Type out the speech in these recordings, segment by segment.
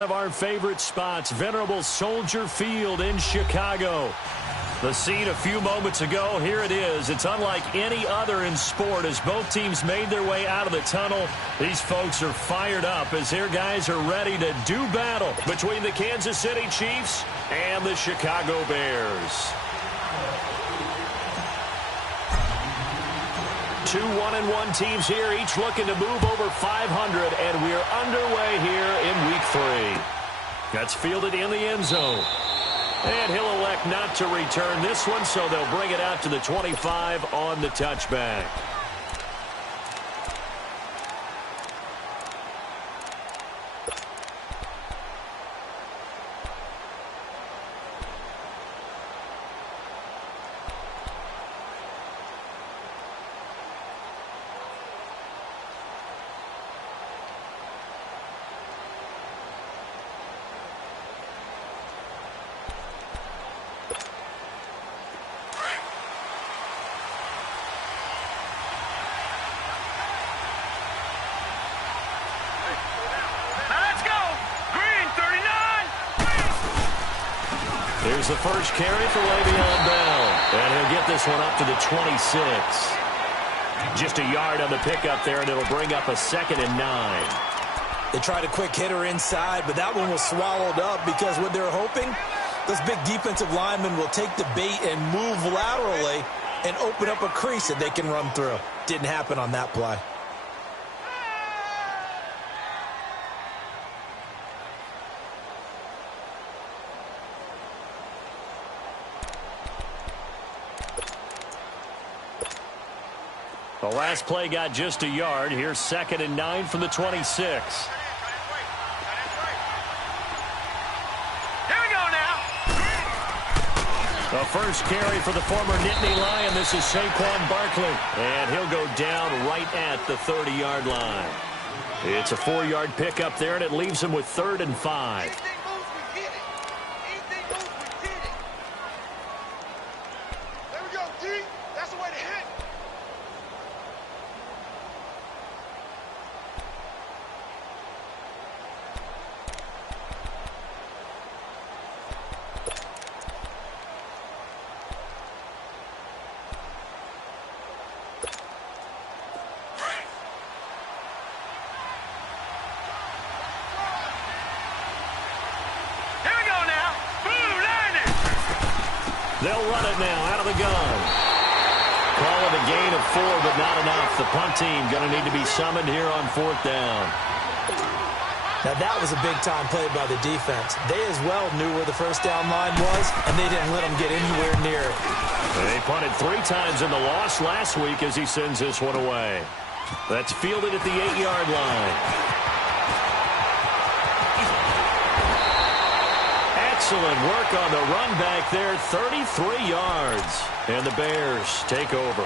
One of our favorite spots, venerable Soldier Field in Chicago. The scene a few moments ago, here it is. It's unlike any other in sport as both teams made their way out of the tunnel. These folks are fired up as their guys are ready to do battle between the Kansas City Chiefs and the Chicago Bears. Two 1-1 teams here, each looking to move over 500, and we're underway here in Week 3. That's fielded in the end zone. And he'll elect not to return this one, so they'll bring it out to the 25 on the touchback. Here's the first carry for Le'Veon Bell. And he'll get this one up to the 26. Just a yard on the pickup there, and it'll bring up a 2nd and 9. They tried a quick hitter inside, but that one was swallowed up because what they're hoping, those big defensive linemen will take the bait and move laterally and open up a crease that they can run through. Didn't happen on that play. The last play got just a yard. Here's 2nd and 9 from the 26. Here we go now. The first carry for the former Nittany Lion. This is Saquon Barkley. And he'll go down right at the 30-yard line. It's a 4-yard pickup there, and it leaves him with 3rd and 5. They'll run it now out of the gun. Call it a gain of 4, but not enough. The punt team going to need to be summoned here on 4th down. Now that was a big-time play by the defense. They as well knew where the first down line was, and they didn't let them get anywhere near it. They punted 3 times in the loss last week as he sends this one away. That's fielded at the 8-yard line. Excellent work on the run back there, 33 yards. And the Bears take over.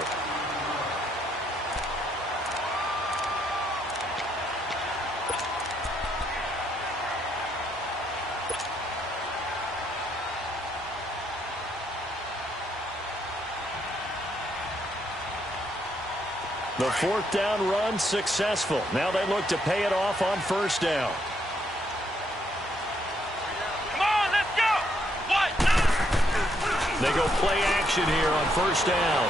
The 4th down run successful. Now they look to pay it off on 1st down. They go play action here on 1st down.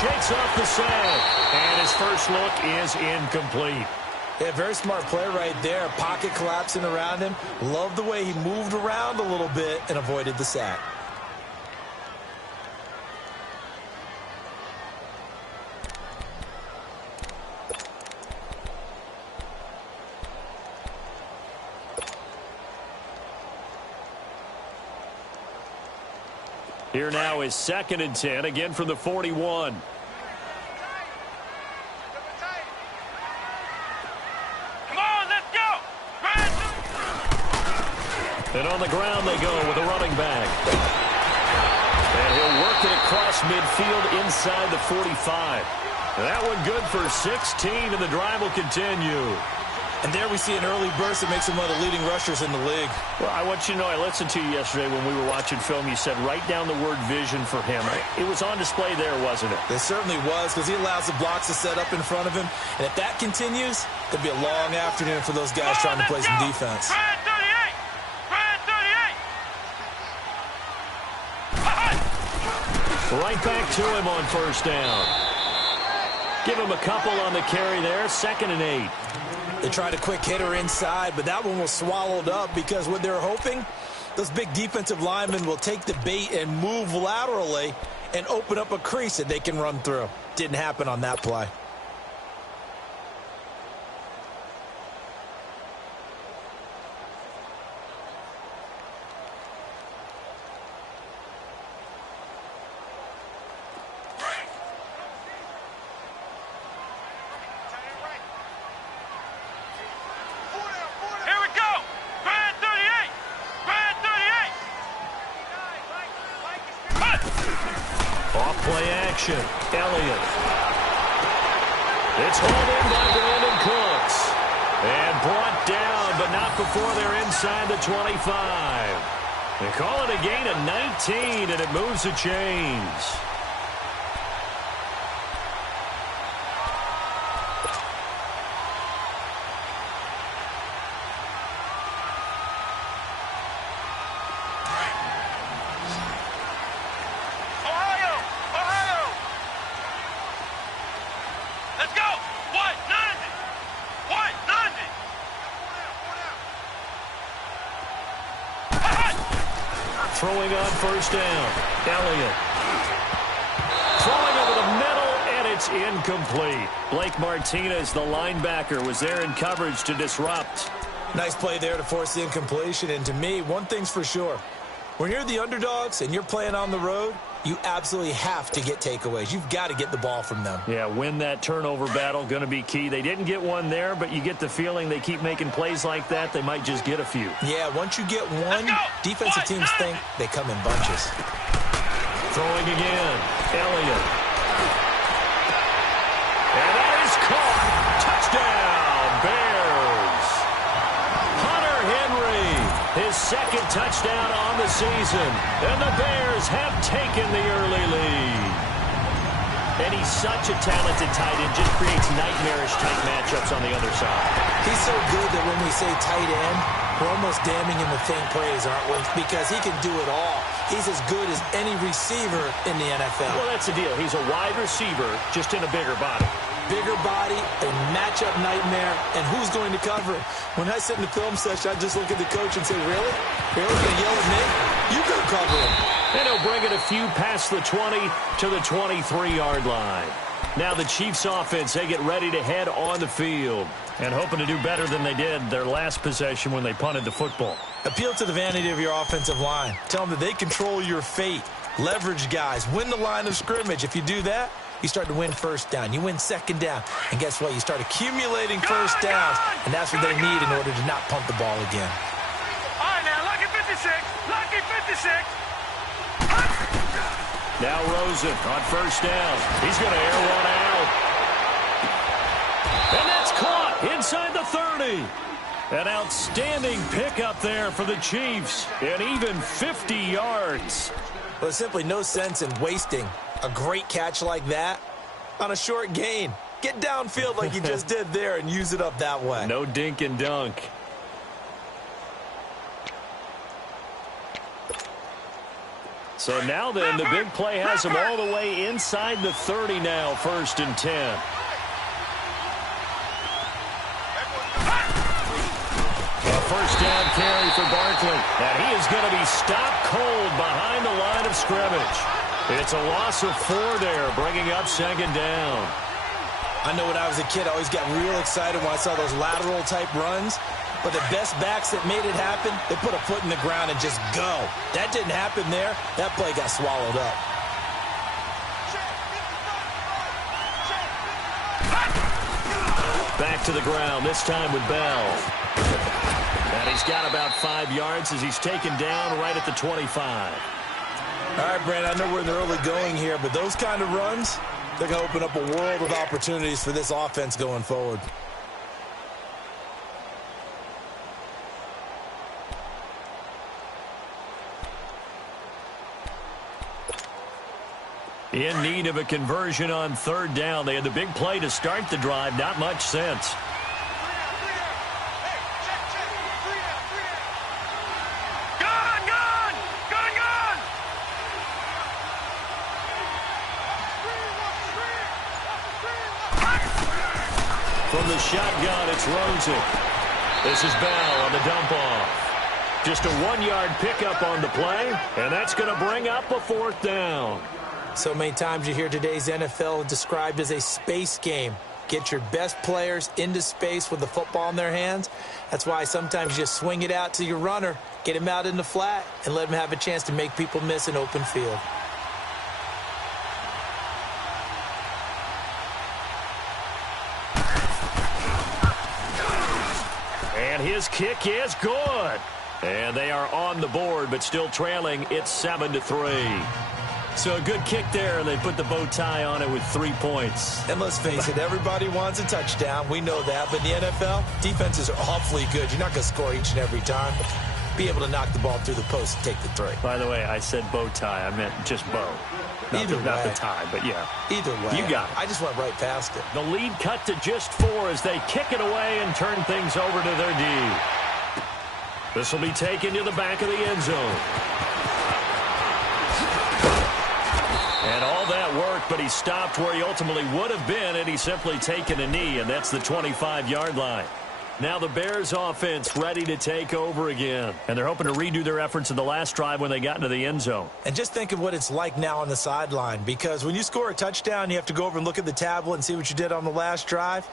Shakes off the sack. And his first look is incomplete. Yeah, very smart play right there. Pocket collapsing around him. Loved the way he moved around a little bit and avoided the sack. Here now is 2nd and 10, again from the 41. Come on, let's go. And on the ground they go with a running back. And he'll work it across midfield inside the 45. And that one good for 16, and the drive will continue. And there we see an early burst that makes him one of the leading rushers in the league. Well, I want you to know, I listened to you yesterday when we were watching film. You said write down the word vision for him. It was on display there, wasn't it? It certainly was, because he allows the blocks to set up in front of him. And if that continues, it'll be a long afternoon for those guys trying to play some defense. Brad 38! Brad 38! Right back to him on first down. Give him a couple on the carry there. 2nd and 8. They tried a quick hitter inside, but that one was swallowed up because what they're hoping, those big defensive linemen will take the bait and move laterally and open up a crease that they can run through. Didn't happen on that play. Elliott. It's hauled in by Brandon Cooks. And brought down, but not before they're inside the 25. They call it a gain of 19, and it moves the chains. Throwing on first down. Elliott. Throwing over the middle, and it's incomplete. Blake Martinez, the linebacker, was there in coverage to disrupt. Nice play there to force the incompletion. And to me, one thing's for sure. When you're the underdogs and you're playing on the road, you absolutely have to get takeaways. You've got to get the ball from them. Yeah, win that turnover battle, going to be key. They didn't get one there, but you get the feeling they keep making plays like that, they might just get a few. Yeah, once you get one, defensive teams think they come in bunches. Throwing again. Elliott. And that is caught. Touchdown, Bears. Hunter Henry, his 2nd touchdown on the season. And the Bears have taken the early lead. And he's such a talented tight end, just creates nightmarish-type matchups on the other side. He's so good that when we say tight end, we're almost damning him with faint praise, aren't we? Because he can do it all. He's as good as any receiver in the NFL. Well, that's the deal. He's a wide receiver, just in a bigger body. Bigger body, a matchup nightmare, and who's going to cover him? When I sit in the film session, I just look at the coach and say, really? Really? Going to yell at me? You go cover him. And he'll bring it a few past the 20 to the 23-yard line. Now the Chiefs offense, they get ready to head on the field and hoping to do better than they did their last possession when they punted the football. Appeal to the vanity of your offensive line. Tell them that they control your fate. Leverage guys. Win the line of scrimmage. If you do that, you start to win first down. You win second down. And guess what? You start accumulating first downs. And that's what they need in order to not punt the ball again. All right, now, lucky 56. Lucky 56. Now Rosen on first down. He's going to air one out. And that's caught inside the 30. An outstanding pickup there for the Chiefs. And even 50 yards. Well, there's simply no sense in wasting a great catch like that on a short gain. Get downfield like you just did there and use it up that way. No dink and dunk. So now then, the big play has him all the way inside the 30 now, 1st and 10. A first down carry for Barkley. And he is going to be stopped cold behind the line of scrimmage. It's a loss of 4 there, bringing up 2nd down. I know when I was a kid, I always got real excited when I saw those lateral-type runs. But the best backs that made it happen, they put a foot in the ground and just go. That didn't happen there. That play got swallowed up. Back to the ground, this time with Bell. And he's got about 5 yards as he's taken down right at the 25. All right, Brandon, I know we're in the early going here, but those kind of runs, they're going to open up a world of opportunities for this offense going forward. In need of a conversion on third down. They had the big play to start the drive. Not much sense. From the shotgun, it's Rosen. This is Bell on the dump-off. Just a 1-yard pickup on the play, and that's going to bring up a fourth down. So many times you hear today's NFL described as a space game. Get your best players into space with the football in their hands. That's why sometimes you just swing it out to your runner, get him out in the flat, and let him have a chance to make people miss an open field. And his kick is good. And they are on the board, but still trailing. It's 7-3. So a good kick there, and they put the bow tie on it with 3 points. And let's face it, everybody wants a touchdown. We know that. But in the NFL, defenses are awfully good. You're not going to score each and every time. But be able to knock the ball through the post and take the three. By the way, I said bow tie. I meant just bow. Not the tie, but yeah. Either way. You got it. I just went right past it. The lead cut to just 4 as they kick it away and turn things over to their D. This will be taken to the back of the end zone. And all that work, but he stopped where he ultimately would have been, and he's simply taken a knee, and that's the 25-yard line. Now the Bears offense ready to take over again. And they're hoping to redo their efforts in the last drive when they got into the end zone. And just think of what it's like now on the sideline, because when you score a touchdown, you have to go over and look at the tablet and see what you did on the last drive.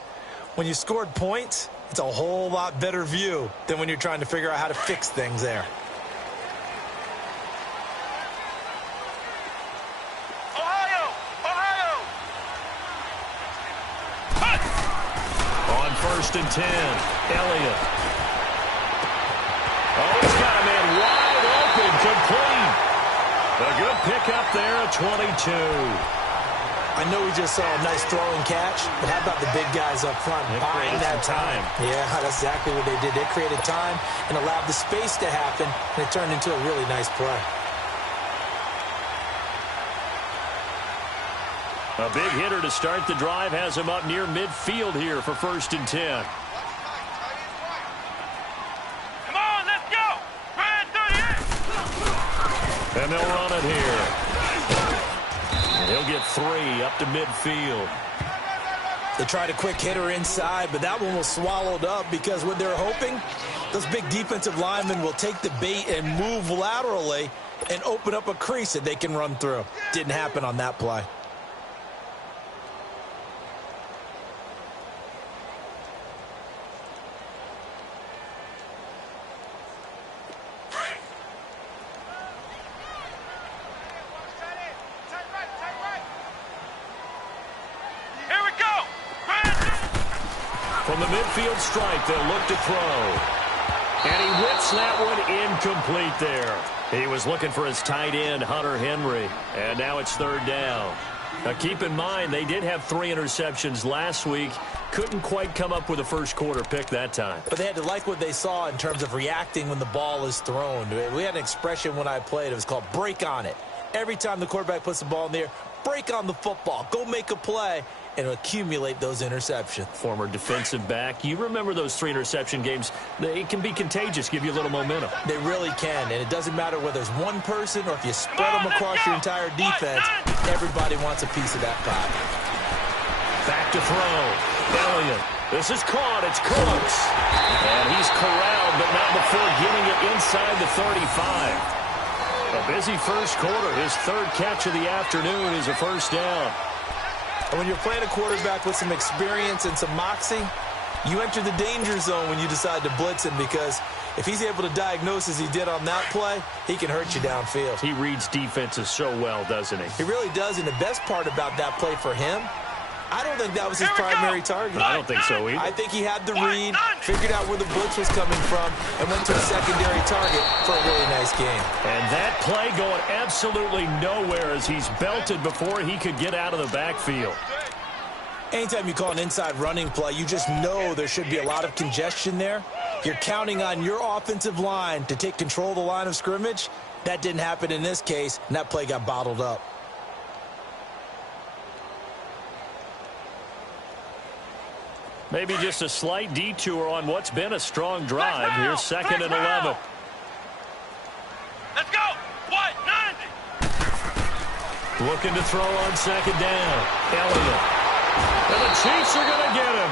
When you scored points, it's a whole lot better view than when you're trying to figure out how to fix things there. First and 10. Elliott. Oh, he's got a man wide open, complete. A good pickup there at 22. I know we just saw a nice throwing catch, but how about the big guys up front buying that time? Yeah, that's exactly what they did. They created time and allowed the space to happen, and it turned into a really nice play. A big hitter to start the drive has him up near midfield here for first and 10. Come on, let's go! Brad 38! And they'll run it here. And he'll get 3 up to midfield. They tried a quick hitter inside, but that one was swallowed up because what they're hoping, those big defensive linemen will take the bait and move laterally and open up a crease that they can run through. Didn't happen on that play. From the midfield stripe, they'll look to throw. And he whips that one incomplete there. He was looking for his tight end, Hunter Henry. And now it's third down. Now keep in mind, they did have 3 interceptions last week. Couldn't quite come up with a first quarter pick that time. But they had to like what they saw in terms of reacting when the ball is thrown. We had an expression when I played. It was called break on it. Every time the quarterback puts the ball in the air, break on the football. Go make a play and accumulate those interceptions. Former defensive back. You remember those 3 interception games. They can be contagious, give you a little momentum. They really can, and it doesn't matter whether it's one person or if you spread them across your entire defense, everybody wants a piece of that pie. Back to throw. Elliott. This is caught. It's Cooks. And he's corralled, but not before getting it inside the 35. A busy first quarter. His 3rd catch of the afternoon is a first down. And when you're playing a quarterback with some experience and some moxie, you enter the danger zone when you decide to blitz him, because if he's able to diagnose as he did on that play, he can hurt you downfield. He reads defenses so well, doesn't he? He really does, and the best part about that play for him, I don't think that was his primary target. I don't think so either. I think he had the read, figured out where the blitz was coming from, and went to a secondary target for a really nice game. And that play going absolutely nowhere as he's belted before he could get out of the backfield. Anytime you call an inside running play, you just know there should be a lot of congestion there. You're counting on your offensive line to take control of the line of scrimmage. That didn't happen in this case, and that play got bottled up. Maybe just a slight detour on what's been a strong drive. Here's 2nd and 11. Let's go. 190. Looking to throw on 2nd down. Elliott. And the Chiefs are going to get him.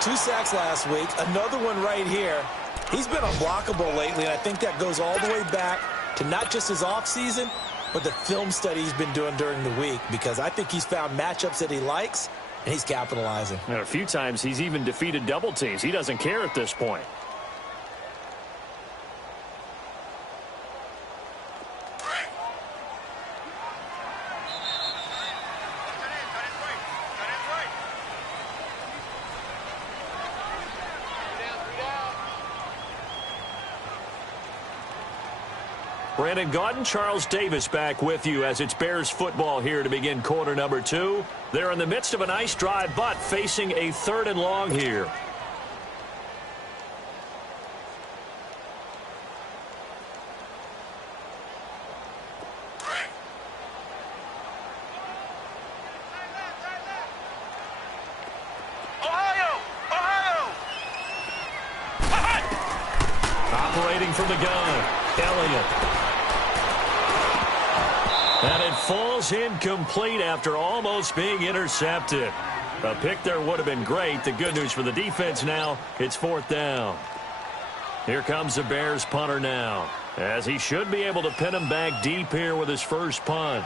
2 sacks last week. Another one right here. He's been unblockable lately, and I think that goes all the way back to not just his offseason, but the film study he's been doing during the week, because I think he's found matchups that he likes, and he's capitalizing. And a few times he's even defeated double teams. He doesn't care at this point. Brandon Gaudin, Charles Davis back with you as it's Bears football here to begin quarter number 2. They're in the midst of a nice drive, but facing a 3rd and long here. Operating from the gun, Elliott. And it falls incomplete after almost being intercepted. A pick there would have been great. The good news for the defense now, it's 4th down. Here comes the Bears punter now, as he should be able to pin him back deep here with his first punt.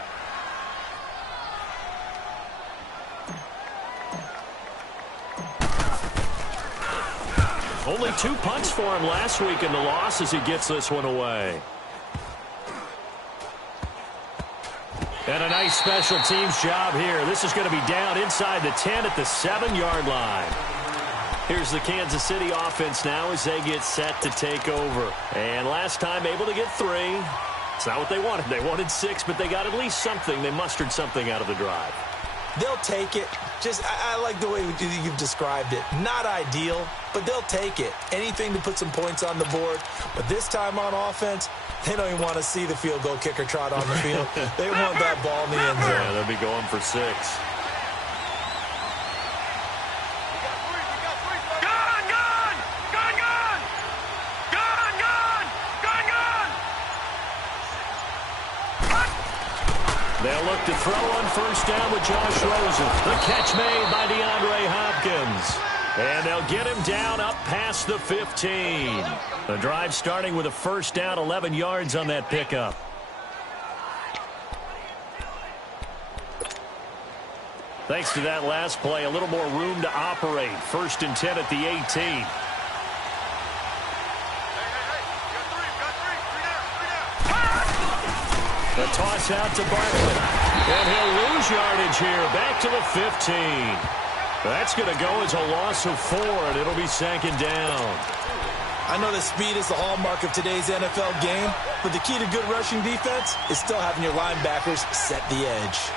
Only 2 punts for him last week in the loss as he gets this one away. And a nice special teams job here. This is going to be down inside the 10 at the 7-yard line. Here's the Kansas City offense now as they get set to take over. And last time able to get 3. It's not what they wanted. They wanted 6, but they got at least something. They mustered something out of the drive. They'll take it. I like the way you've described it. Not ideal, but they'll take it. Anything to put some points on the board. But this time on offense, they don't even want to see the field goal kicker trot on the field. They want that ball in the end zone. Yeah, they'll be going for 6. They'll look to throw on 1st down with Josh Rosen. The catch made by DeAndre Hopkins. And they'll get him down up past the 15. The drive starting with a 1st down, 11 yards on that pickup. Thanks to that last play, a little more room to operate. 1st and 10 at the 18. The toss out to Barkley. And he'll lose yardage here. Back to the 15. That's going to go as a loss of 4, and it'll be 2nd down. I know that speed is the hallmark of today's NFL game, but the key to good rushing defense is still having your linebackers set the edge.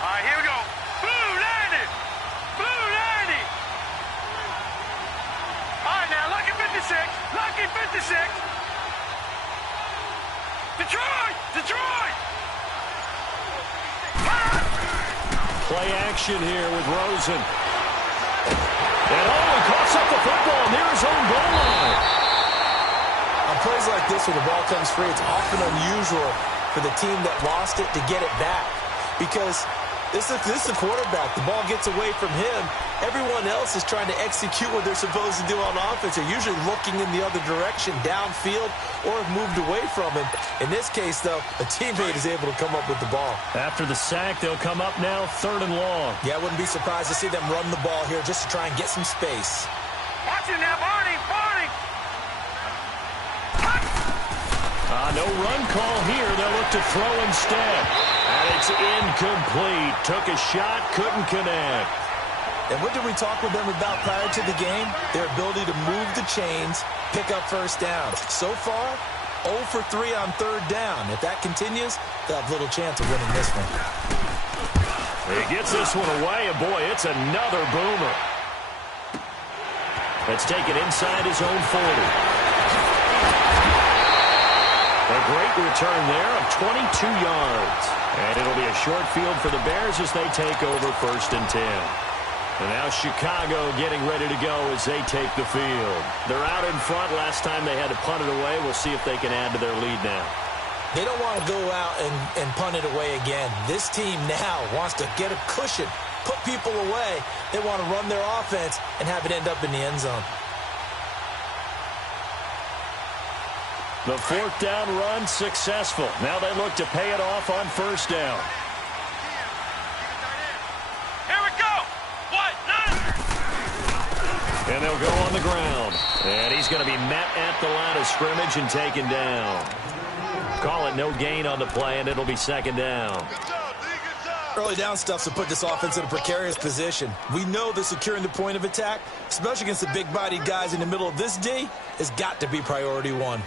All right, here we go. Blue 90. Blue 90. All right, now, lucky 56. Lucky 56. Detroit! Detroit! Play action here with Rosen. And he coughs up the football near his own goal line. On plays like this where the ball comes free, it's often unusual for the team that lost it to get it back. Because this is the quarterback. The ball gets away from him. Everyone else is trying to execute what they're supposed to do on offense. They're usually looking in the other direction, downfield, or have moved away from him. In this case, though, a teammate is able to come up with the ball. After the sack, they'll come up now 3rd and long. Yeah, I wouldn't be surprised to see them run the ball here just to try and get some space. Watch it now, Barney! Barney! No run call here. They'll look to throw instead. And it's incomplete. Took a shot, couldn't connect. And what did we talk with them about prior to the game? Their ability to move the chains, pick up 1st down. So far, 0 for 3 on 3rd down. If that continues, they'll have little chance of winning this one. He gets this one away, and boy, it's another boomer. Let's take it inside his own 40. A great return there of 22 yards. And it'll be a short field for the Bears as they take over 1st and 10. And now Chicago getting ready to go as they take the field. They're out in front. Last time they had to punt it away. We'll see if they can add to their lead now. They don't want to go out and punt it away again. This team now wants to get a cushion, put people away. They want to run their offense and have it end up in the end zone. The 4th down run successful. Now they look to pay it off on 1st down. Here we go. What? And they'll go on the ground. And he's going to be met at the line of scrimmage and taken down. Call it no gain on the play, and it'll be 2nd down. Good job, D. Good job. Early down stuff to put this offense in a precarious position. We know that securing the point of attack, especially against the big-bodied guys in the middle of this D, has got to be priority 1.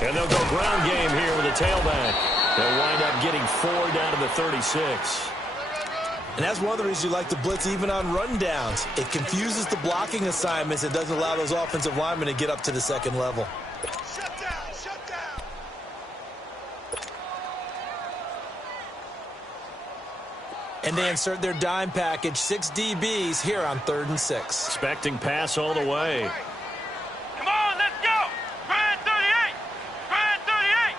And they'll go ground game here with a tailback. They'll wind up getting 4 down to the 36. And that's one of the reasons you like to blitz even on rundowns. It confuses the blocking assignments and doesn't allow those offensive linemen to get up to the 2nd level. Shut down, shut down. And they insert their dime package, 6 DBs here on 3rd and 6. Expecting pass all the way. Come on, let's go. Grand 38. Grand 38.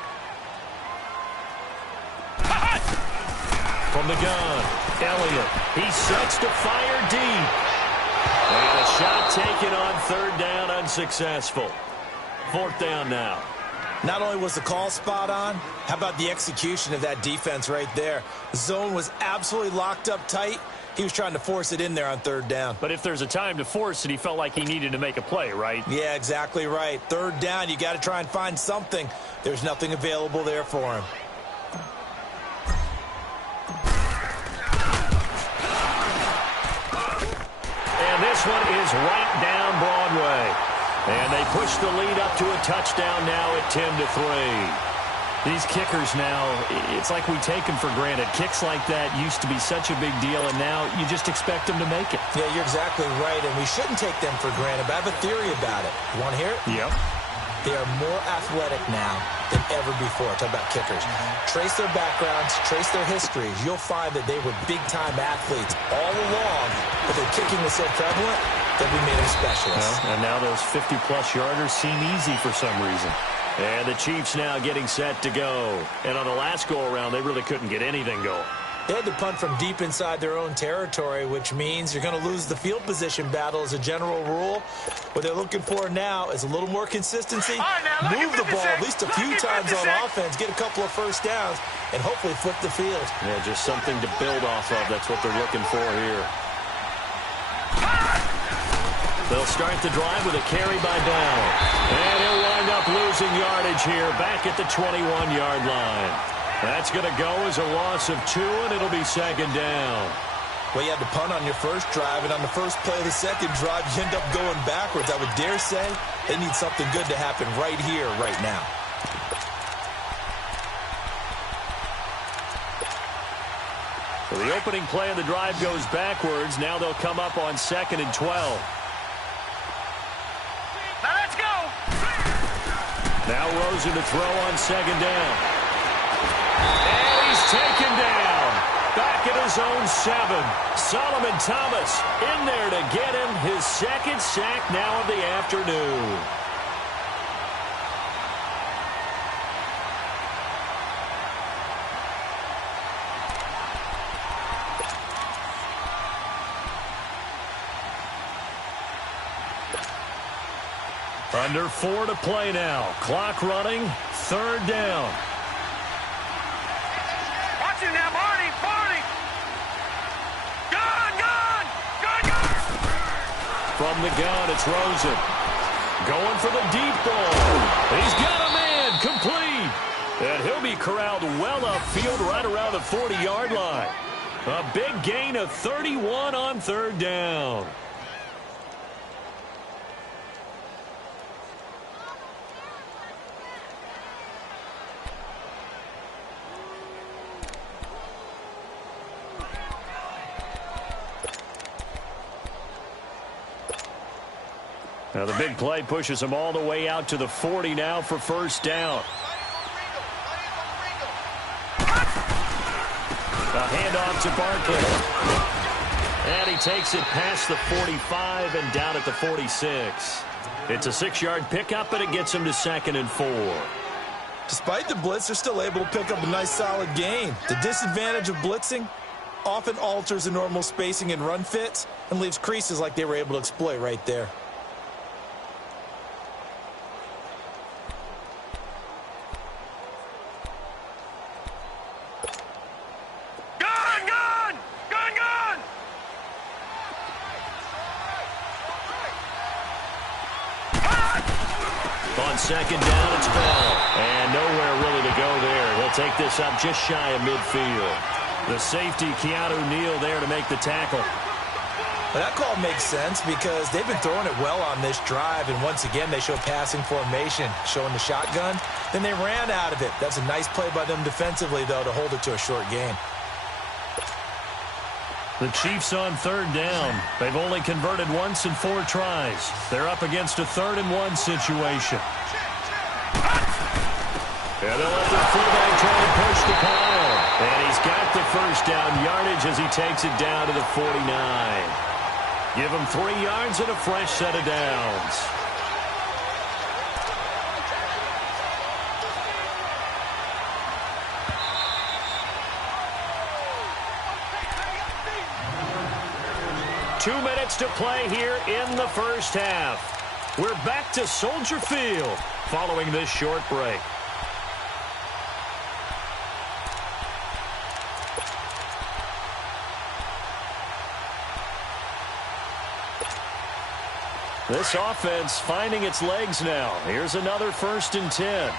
From the gun, Elliott. He sets to fire deep. And a shot taken on 3rd down, unsuccessful. 4th down now. Not only was the call spot on, how about the execution of that defense right there? The zone was absolutely locked up tight. He was trying to force it in there on 3rd down. But if there's a time to force it, he felt like he needed to make a play, right? Yeah, exactly right. 3rd down, you got to try and find something. There's nothing available there for him. And this one is right down Broadway. And they push the lead up to a touchdown now at 10-3. These kickers now, it's like we take them for granted. Kicks like that used to be such a big deal, and now you just expect them to make it. Yeah, you're exactly right, and we shouldn't take them for granted, but I have a theory about it. You want to hear it? Yep. They are more athletic now than ever before. Talk about kickers. Trace their backgrounds, trace their histories. You'll find that they were big-time athletes all along, but their kicking was so prevalent that we made them specialists. Well, and now those 50-plus yarders seem easy for some reason. And the Chiefs now getting set to go. And on the last go-around, they really couldn't get anything going. They had to punt from deep inside their own territory, which means you're going to lose the field position battle as a general rule. What they're looking for now is a little more consistency, move the ball at least a few times on offense, get a couple of 1st downs, and hopefully flip the field. Yeah, just something to build off of. That's what they're looking for here. They'll start the drive with a carry by Bell. And he'll wind up losing yardage here back at the 21-yard line. That's going to go as a loss of 2, and it'll be 2nd down. Well, you had to punt on your first drive, and on the first play of the second drive, you end up going backwards. I would dare say they need something good to happen right here, right now. So the opening play of the drive goes backwards. Now they'll come up on 2nd and 12. Now let's go. Now Rosen to throw on 2nd down. And he's taken down. Back at his own 7. Solomon Thomas in there to get him his 2nd sack now of the afternoon. Under 4 to play now. Clock running. 3rd down. Watch him now, Barney. Barney. Gun, gun. Gun, gun. From the gun, it's Rosen. Going for the deep ball. He's got a man. Complete. And he'll be corralled well upfield right around the 40-yard line. A big gain of 31 on 3rd down. Now the big play pushes them all the way out to the 40 now for first down. A handoff to Barkley. And he takes it past the 45 and down at the 46. It's a 6-yard pickup, but it gets him to 2nd and 4. Despite the blitz, they're still able to pick up a nice, solid gain. The disadvantage of blitzing often alters the normal spacing and run fits and leaves creases like they were able to exploit right there. On 2nd down, it's Bell. And nowhere really to go there. He'll take this up just shy of midfield. The safety, Keanu Neal, there to make the tackle. Well, that call makes sense because they've been throwing it well on this drive, and once again they show passing formation, showing the shotgun. Then they ran out of it. That's a nice play by them defensively, though, to hold it to a short gain. The Chiefs on 3rd down. They've only converted once in 4 tries. They're up against a 3rd and 1 situation. And they'll let their fullback try and push the pile. And he's got the first down yardage as he takes it down to the 49. Give him 3 yards and a fresh set of downs. Two minutes to play here in the first half. We're back to Soldier Field following this short break. This offense finding its legs now. Here's another 1st and 10.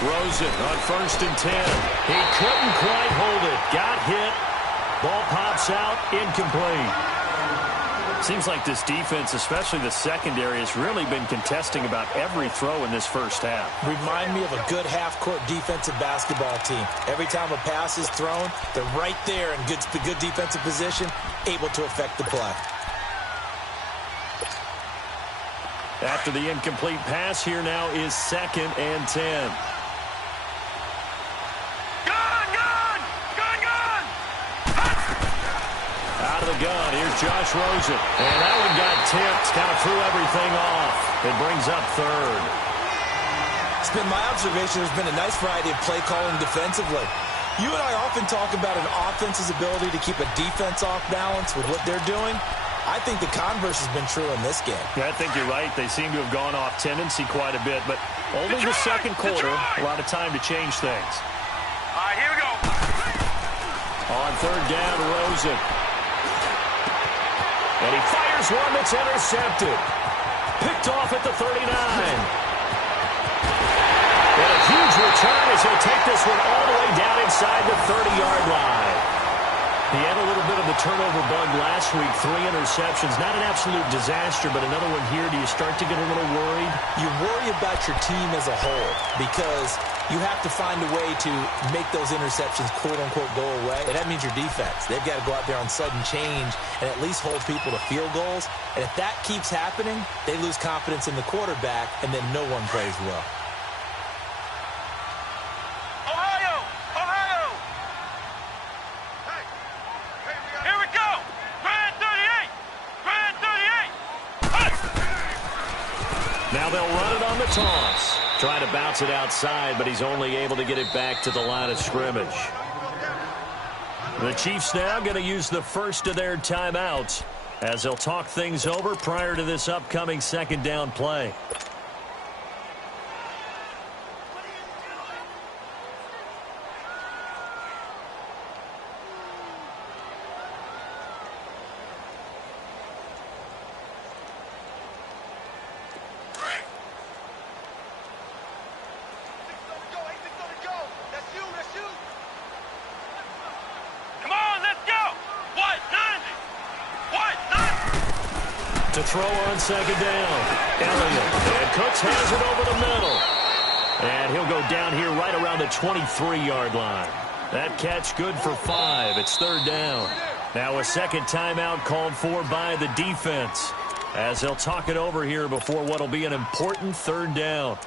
Rosen on 1st and 10. He couldn't quite hold it. Got hit. Ball pops out. Incomplete. Seems like this defense, especially the secondary, has really been contesting about every throw in this first half. Remind me of a good half-court defensive basketball team. Every time a pass is thrown, they're right there in good defensive position, able to affect the play. After the incomplete pass, here now is 2nd and 10. Out of the gun, here's Josh Rosen. And that one got tipped, kind of threw everything off. It brings up 3rd. It's been my observation there's been a nice variety of play calling defensively. You and I often talk about an offense's ability to keep a defense off balance with what they're doing. I think the converse has been true in this game. Yeah, I think you're right. They seem to have gone off tendency quite a bit, but only the second quarter, a lot of time to change things. All right, here we go. On 3rd down, Rosen. And he fires one that's intercepted. Picked off at the 39. And a huge return as he'll take this one all the way down inside the 30-yard line. He had a little bit of the turnover bug last week, 3 interceptions. Not an absolute disaster, but another one here. Do you start to get a little worried? You worry about your team as a whole because you have to find a way to make those interceptions, quote-unquote, go away. And that means your defense. They've got to go out there on sudden change and at least hold people to field goals. And if that keeps happening, they lose confidence in the quarterback, and then no one plays well. Now they'll run it on the toss. Trying to bounce it outside, but he's only able to get it back to the line of scrimmage. The Chiefs now going to use the first of their timeouts as they'll talk things over prior to this upcoming 2nd down play. To throw on second down. Elliott. And Cooks has it over the middle. And he'll go down here right around the 23-yard line. That catch good for 5. It's third down. Now a second timeout called for by the defense, as they'll talk it over here before what will be an important third down.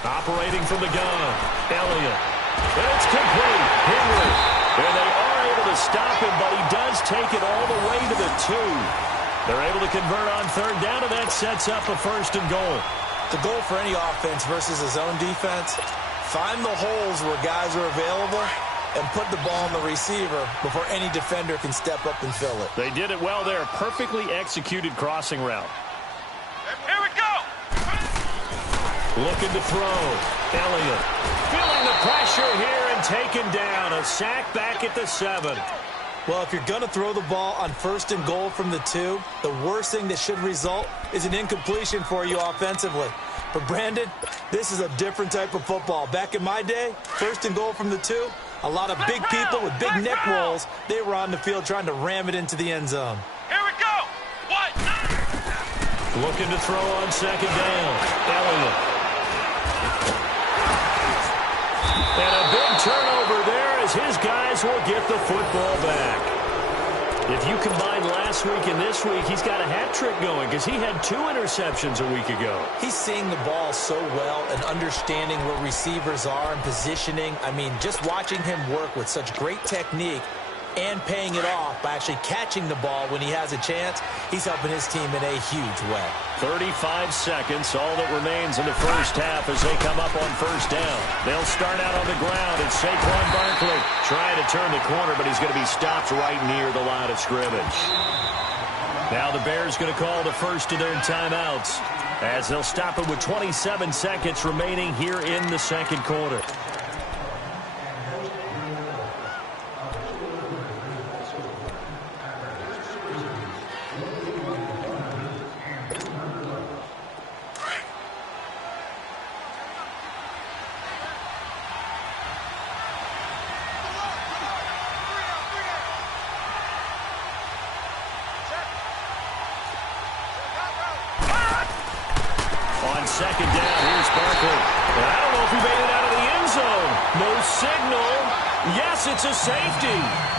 Operating from the gun, Elliott. And it's complete. Henry. And they are able to stop him, but he does take it all the way to the 2. They're able to convert on third down, and that sets up a first and goal. The goal for any offense versus his own defense, find the holes where guys are available and put the ball on the receiver before any defender can step up and fill it. They did it well there. Perfectly executed crossing route. Here we go. Looking to throw. Elliott feeling the pressure here and taken down. A sack back at the 7. Well, if you're going to throw the ball on first and goal from the 2, the worst thing that should result is an incompletion for you offensively. But, Brandon, this is a different type of football. Back in my day, first and goal from the 2, a lot of big people with big neck rolls, they were on the field trying to ram it into the end zone. Here we go. What? Looking to throw on second down. Elliott. And a big turnover there as his guys will get the football back. If you combine last week and this week, he's got a hat trick going because he had 2 interceptions a week ago. He's seeing the ball so well and understanding where receivers are and positioning. I mean, just watching him work with such great technique and paying it off by actually catching the ball when he has a chance, he's helping his team in a huge way. 35 seconds, all that remains in the first half as they come up on first down. They'll start out on the ground, and Saquon Barkley trying to turn the corner, but he's going to be stopped right near the line of scrimmage. Now the Bears going to call the first of their timeouts as they'll stop it with 27 seconds remaining here in the second quarter. Second down, here's Barkley. I don't know if he made it out of the end zone. No signal. Yes, it's a safety.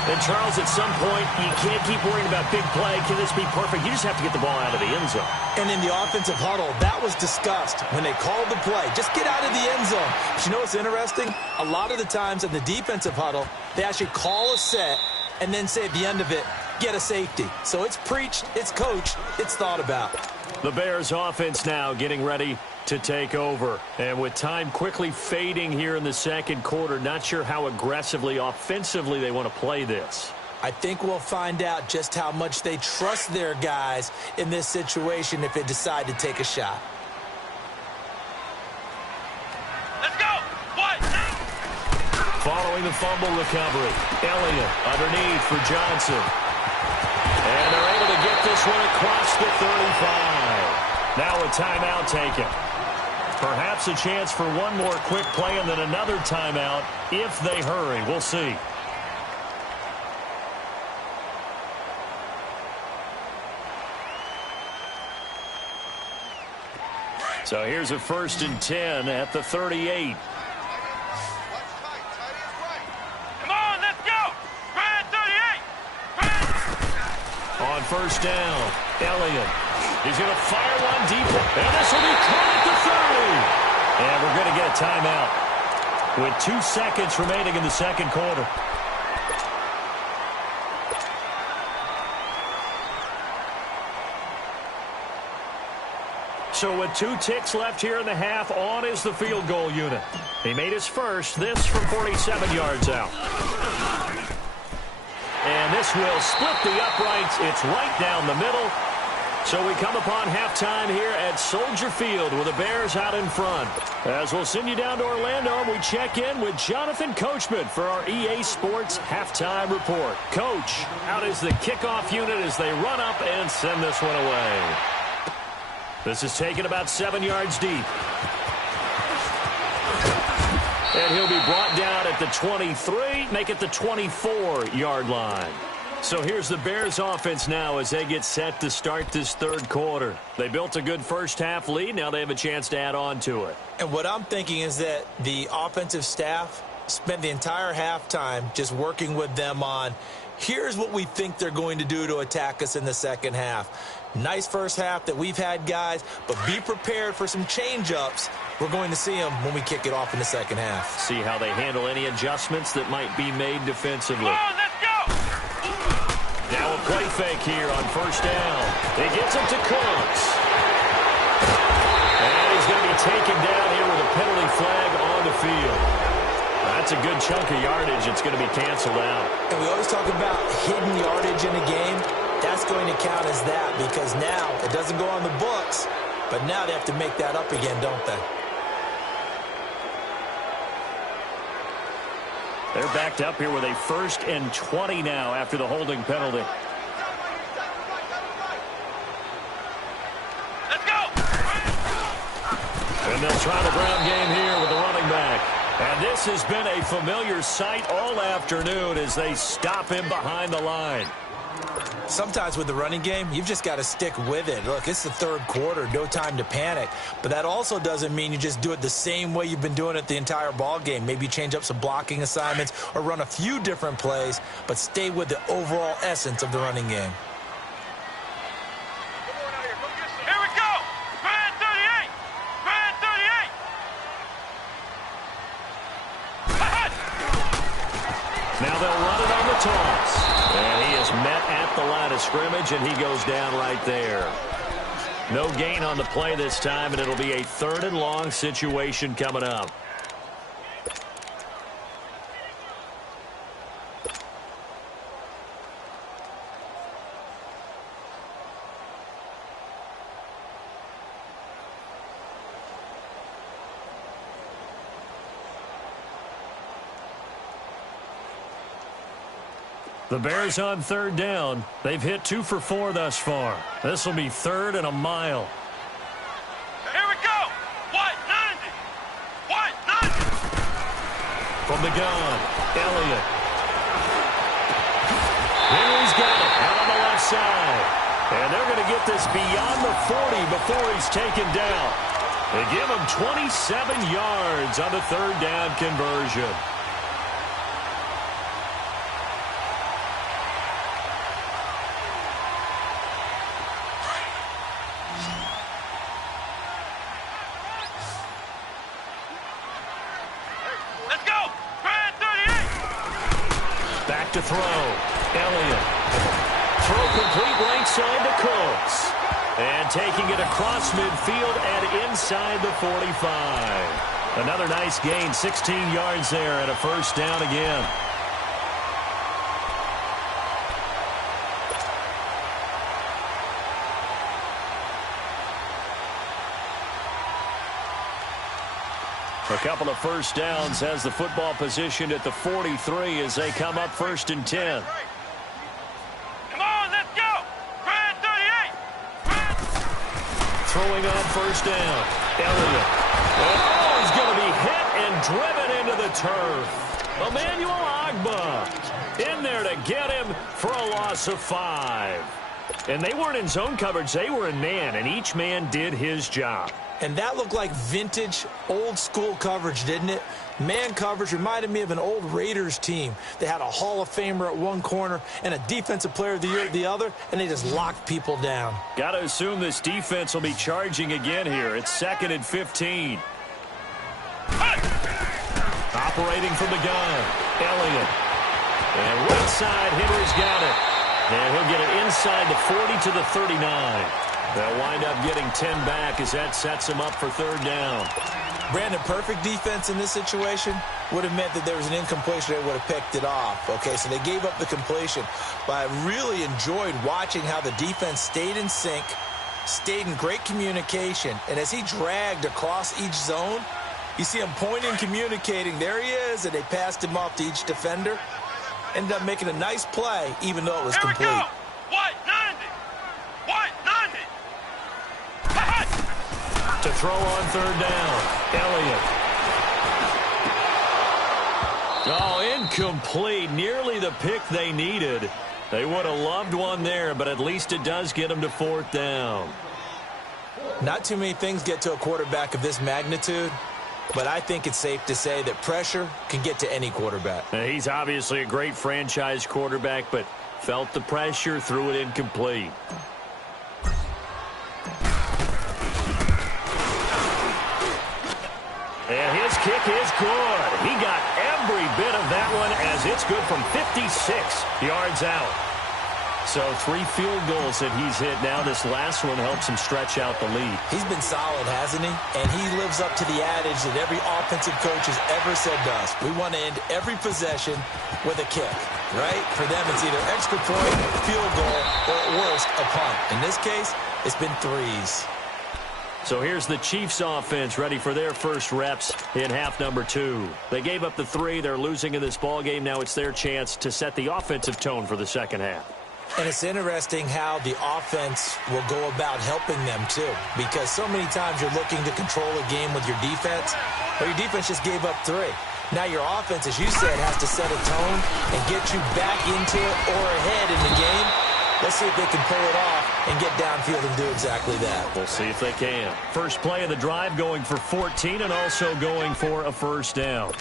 And, Charles, at some point, you can't keep worrying about big play. Can this be perfect? You just have to get the ball out of the end zone. And in the offensive huddle, that was discussed when they called the play. Just get out of the end zone. But you know what's interesting? A lot of the times in the defensive huddle, they actually call a set and then say at the end of it, get a safety. So it's preached, it's coached, it's thought about. The Bears offense now getting ready to take over. And with time quickly fading here in the second quarter, not sure how aggressively, offensively they want to play this. I think we'll find out just how much they trust their guys in this situation if they decide to take a shot. Let's go. What? Following the fumble recovery, Elliott underneath for Johnson. And they're able to get this one across the 35. Now a timeout taken. Perhaps a chance for one more quick play and then another timeout if they hurry. We'll see. So here's a 1st and 10 at the 38. Come on, let's go. Ryan 38. On first down, Elliott. He's going to fire one deep, and this will be caught at the 30. And we're going to get a timeout with 2 seconds remaining in the second quarter. So with 2 ticks left here in the half, on is the field goal unit. He made his first, this from 47 yards out. And this will split the uprights. It's right down the middle. So we come upon halftime here at Soldier Field with the Bears out in front. As we'll send you down to Orlando, and we check in with Jonathan Coachman for our EA Sports Halftime Report. Coach, out is the kickoff unit as they run up and send this one away. This is taken about 7 yards deep. And he'll be brought down at the 23, make it the 24-yard line. So here's the Bears offense now as they get set to start this third quarter. They built a good first-half lead. Now they have a chance to add on to it. And what I'm thinking is that the offensive staff spent the entire halftime just working with them on, here's what we think they're going to do to attack us in the second half. Nice first half that we've had, guys, but be prepared for some change-ups. We're going to see them when we kick it off in the second half. See how they handle any adjustments that might be made defensively. Come on, let's go! Now a play fake here on first down. He gets it to Cooks. And he's going to be taken down here with a penalty flag on the field. That's a good chunk of yardage. It's going to be canceled out. And we always talk about hidden yardage in a game. That's going to count as that because now it doesn't go on the books, but now they have to make that up again, don't they? They're backed up here with a 1st and 20 now after the holding penalty. Let's go! And they'll try the ground game here with the running back. And this has been a familiar sight all afternoon as they stop him behind the line. Sometimes with the running game, you've just got to stick with it. Look, it's the third quarter, no time to panic. But that also doesn't mean you just do it the same way you've been doing it the entire ball game. Maybe change up some blocking assignments or run a few different plays, but stay with the overall essence of the running game. Here we go! Brand 38! Brand 38! Now they'll run it on the toss. And he is met at the line of scrimmage, and he goes down right there. No gain on the play this time, and it'll be a 3rd and long situation coming up. The Bears on 3rd down. They've hit 2 for 4 thus far. This will be 3rd and a mile. Here we go! White 90! White 90! From the gun, Elliott. Henry's got it out on the left side. And they're going to get this beyond the 40 before he's taken down. They give him 27 yards on the 3rd down conversion. To throw. Elliott. Throw complete right side to Cooks. And taking it across midfield and inside the 45. Another nice gain, 16 yards there and a 1st down again. A couple of 1st downs has the football positioned at the 43 as they come up 1st and 10. Come on, let's go! Brand 38! Throwing on 1st down. Elliott. Oh, he's going to be hit and driven into the turf. Emmanuel Agba in there to get him for a loss of 5. And they weren't in zone coverage. They were in man, and each man did his job. And that looked like vintage, old-school coverage, didn't it? Man coverage reminded me of an old Raiders team. They had a Hall of Famer at one corner and a Defensive Player of the Year at the other, and they just locked people down. Got to assume this defense will be charging again here. It's 2nd and 15. Operating from the gun, Elliott. And right side, Henry's got it. And he'll get it inside the 40 to the 39. They'll wind up getting 10 back as that sets them up for 3rd down. Brandon, perfect defense in this situation would have meant that there was an incompletion. They would have picked it off. Okay, so they gave up the completion. But I really enjoyed watching how the defense stayed in sync, stayed in great communication, and as he dragged across each zone, you see him pointing, communicating. There he is, and they passed him off to each defender. Ended up making a nice play, even though it was complete. Here we go. White 90. White 90. To throw on third down, Elliott. Oh, incomplete. Nearly the pick they needed. They would have loved one there, but at least it does get them to fourth down. Not too many things get to a quarterback of this magnitude, but I think it's safe to say that pressure can get to any quarterback. He's obviously a great franchise quarterback, but felt the pressure, threw it incomplete. And his kick is good. He got every bit of that one as it's good from 56 yards out. So 3 field goals that he's hit now. This last one helps him stretch out the lead. He's been solid, hasn't he? And he lives up to the adage that every offensive coach has ever said to us. We want to end every possession with a kick, right? For them, it's either extra point, field goal, or at worst, a punt. In this case, it's been 3s. So here's the Chiefs offense ready for their first reps in half number 2. They gave up the 3. They're losing in this ballgame. Now it's their chance to set the offensive tone for the second half. And it's interesting how the offense will go about helping them, too, because so many times you're looking to control a game with your defense, or your defense just gave up 3. Now your offense, as you said, has to set a tone and get you back into it or ahead in the game. Let's see if they can pull it off and get downfield and do exactly that. We'll see if they can. First play of the drive going for 14 and also going for a first down.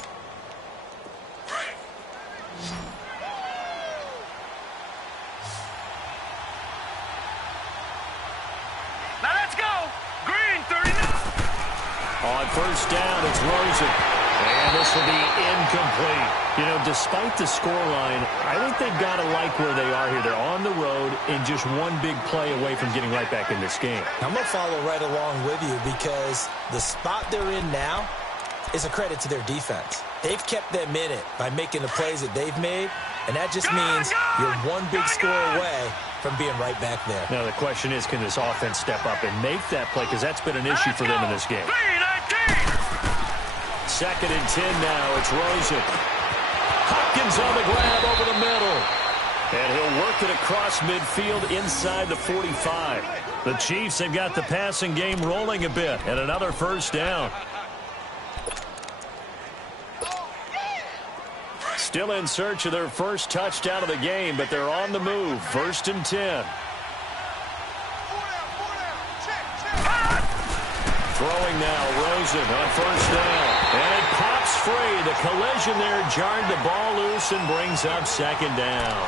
Now let's go. Green 39. On first down, it's Rosen. And this will be incomplete. You know, despite the scoreline, I think they've got to like where they are here. They're on the road and just one big play away from getting right back in this game. I'm going to follow right along with you because the spot they're in now is a credit to their defense. They've kept them in it by making the plays that they've made, and that just means you're one big score away from being right back there. Now, the question is, can this offense step up and make that play? Because that's been an issue for them in this game. 3-19. Second and 10 now. It's Rosen. Hopkins on the grab over the middle. And he'll work it across midfield inside the 45. The Chiefs have got the passing game rolling a bit. And another first down. Still in search of their first touchdown of the game, but they're on the move. First and 10. Throwing now, Rosen on first down. And it pops free. The collision there jarred the ball loose and brings up second down.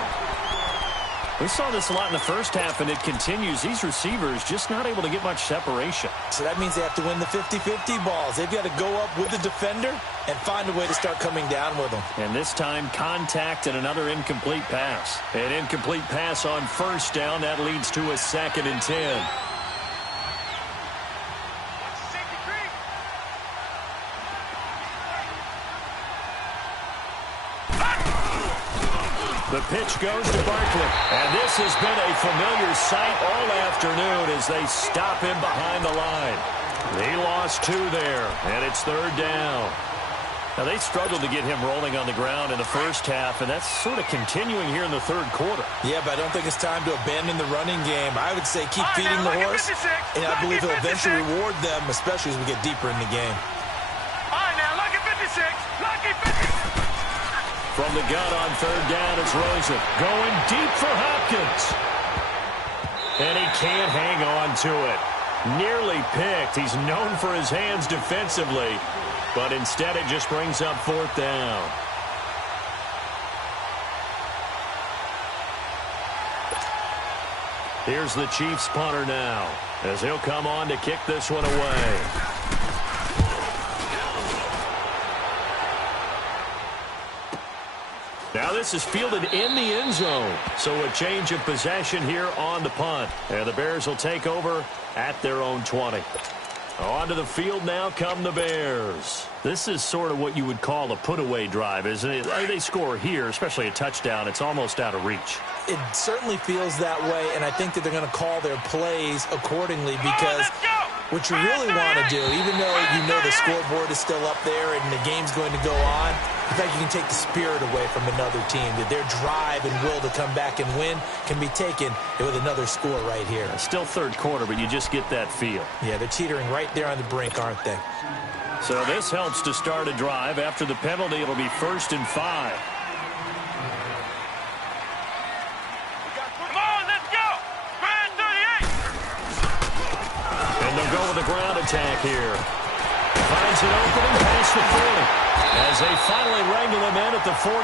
We saw this a lot in the first half, and it continues. These receivers just not able to get much separation. So that means they have to win the 50-50 balls. They've got to go up with the defender and find a way to start coming down with them. And this time, contact and another incomplete pass. An incomplete pass on first down. That leads to a second and 10. The pitch goes to Barkley. And this has been a familiar sight all afternoon as they stop him behind the line. They lost 2 there, and it's third down. Now, they struggled to get him rolling on the ground in the first half, and that's sort of continuing here in the third quarter. Yeah, but I don't think it's time to abandon the running game. I would say keep feeding the horse, and I believe he'll eventually reward them, especially as we get deeper in the game. All right, now, lucky 56. Lucky 56. From the gun on third down, it's Rosen. Going deep for Hopkins. And he can't hang on to it. Nearly picked. He's known for his hands defensively. But instead, it just brings up fourth down. Here's the Chiefs punter now, as he'll come on to kick this one away. Now this is fielded in the end zone. So a change of possession here on the punt. And the Bears will take over at their own 20. Onto the field now come the Bears. This is sort of what you would call a put-away drive, isn't it? They score here, especially a touchdown. It's almost out of reach. It certainly feels that way, and I think that they're going to call their plays accordingly because what you really want to do, even though you know the scoreboard is still up there and the game's going to go on, in fact, you can take the spirit away from another team. That their drive and will to come back and win can be taken with another score right here. Still third quarter, but you just get that feel. Yeah, they're teetering right there on the brink, aren't they? So this helps to start a drive. After the penalty, it'll be 1st and 5. Come on, let's go. Grand 38. And they'll go with a ground attack here. Finds an opening past the 40. As they finally wrangle him in at the 48.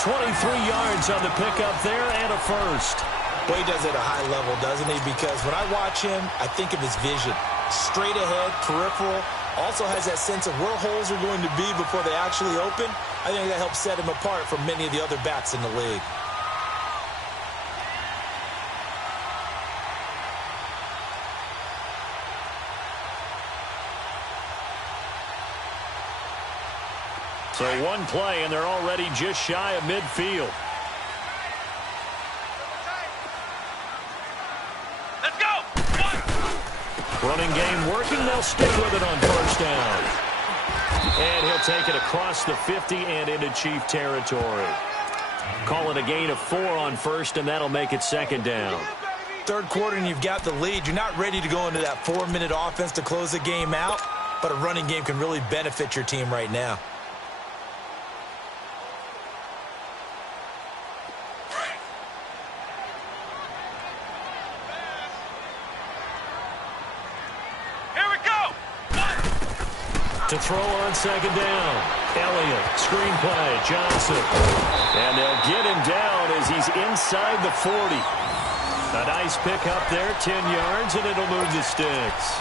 23 yards on the pickup there and a first. Well, he does it at a high level, doesn't he? Because when I watch him, I think of his vision. Straight ahead, peripheral. Also has that sense of where holes are going to be before they actually open. I think that helps set him apart from many of the other backs in the league. So one play, and they're already just shy of midfield. Let's go. Running game working. They'll stick with it on first down. And he'll take it across the 50 and into Chief territory. Call it a gain of 4 on first, and that'll make it 2nd down. Third quarter, and you've got the lead. You're not ready to go into that 4-minute offense to close the game out, but a running game can really benefit your team right now. To throw on 2nd down. Elliott, screen play, Johnson. And they'll get him down as he's inside the 40. A nice pick up there, 10 yards, and it'll move the sticks.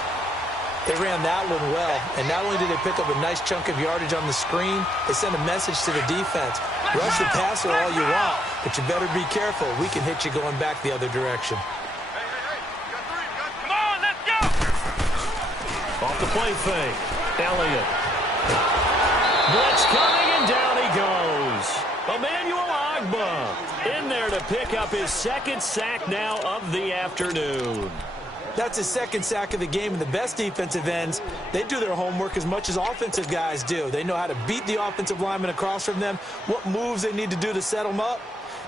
They ran that one well, and not only did they pick up a nice chunk of yardage on the screen, they sent a message to the defense. Rush the passer all you want, but you better be careful. We can hit you going back the other direction. Come on, let's go. Off the play fake. Elliott. Blitz coming, and down he goes. Emmanuel Agba in there to pick up his 2nd sack now of the afternoon. That's his 2nd sack of the game, and the best defensive ends, they do their homework as much as offensive guys do. They know how to beat the offensive lineman across from them, what moves they need to do to set them up.